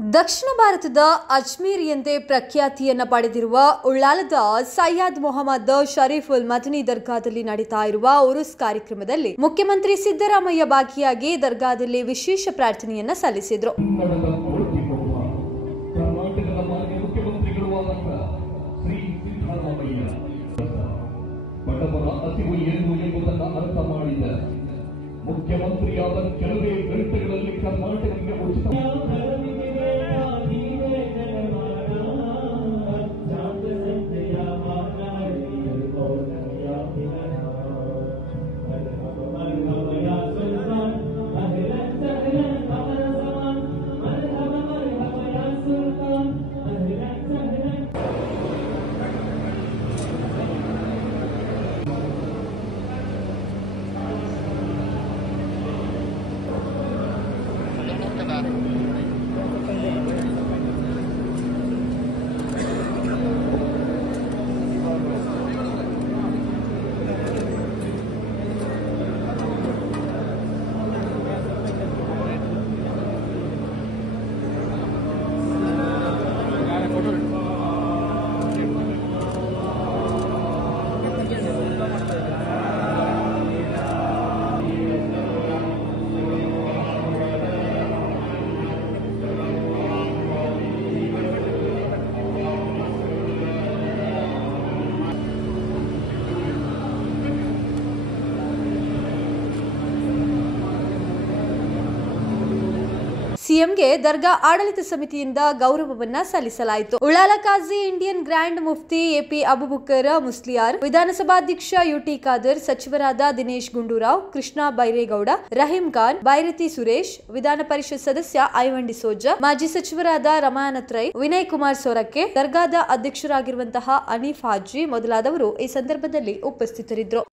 ದಕ್ಷಿಣ ಭಾರತದ ಅಜ್ಮೀರಿಯಂತೆ ಪ್ರಖ್ಯಾತಿಯನ್ನು ಪಡೆದಿರುವ ಉಳ್ಳಾಲದ ಸಯ್ಯದ್ ಮೊಹಮ್ಮದ್ ಶರೀಫುಲ್ ಮದನಿ ದರ್ಗಾದಲ್ಲಿ ನಡೀತಾ ಇರುವ ಉರುಸ್ ಕಾರ್ಯಕ್ರಮದಲ್ಲಿ ಮುಖ್ಯಮಂತ್ರಿ ಸಿದ್ದರಾಮಯ್ಯ ಭಾಗಿಯಾಗಿ ದರ್ಗಾದಲ್ಲಿ ವಿಶೇಷ ಪ್ರಾರ್ಥನೆಯನ್ನ ಸಲ್ಲಿಸಿದರು. ಮುಖ್ಯಮಂತ್ರಿಯಾದ ಕೆಲವೇ ಗಂಟೆಗಳಲ್ಲಿ ಕರ್ನಾಟಕಕ್ಕೆ ಉಚಿತ ಸಿಎಂಗೆ ದರ್ಗಾ ಆಡಳಿತ ಸಮಿತಿಯಿಂದ ಗೌರವವನ್ನ ಸಲ್ಲಿಸಲಾಯಿತು. ಉಳ್ಳಾಲ ಕಾಜಿ, ಇಂಡಿಯನ್ ಗ್ರ್ಯಾಂಡ್ ಮುಫ್ತಿ ಎಪಿ ಅಬುಬಕರ್ ಮುಸ್ಲಿಯಾರ್, ವಿಧಾನಸಭಾಧ್ಯಕ್ಷ ಯುಟಿ ಖಾದರ್, ಸಚಿವರಾದ ದಿನೇಶ್ ಗುಂಡೂರಾವ್, ಕೃಷ್ಣ ಬೈರೇಗೌಡ, ರಹೀಂ ಖಾನ್, ಬೈರತಿ ಸುರೇಶ್, ವಿಧಾನ ಪರಿಷತ್ ಸದಸ್ಯ ಐವನ್ ಡಿಸೋಜ, ಮಾಜಿ ಸಚಿವರಾದ ರಮಾನಾಥ್ ರೈ, ವಿನಯ್ ಕುಮಾರ್ ಸೊರಕೆ, ದರ್ಗಾದ ಅಧ್ಯಕ್ಷರಾಗಿರುವಂತಹ ಅನೀಫ್ ಹಾಜಿ ಮೊದಲಾದವರು ಈ ಸಂದರ್ಭದಲ್ಲಿ ಉಪಸ್ಥಿತರಿದ್ದರು.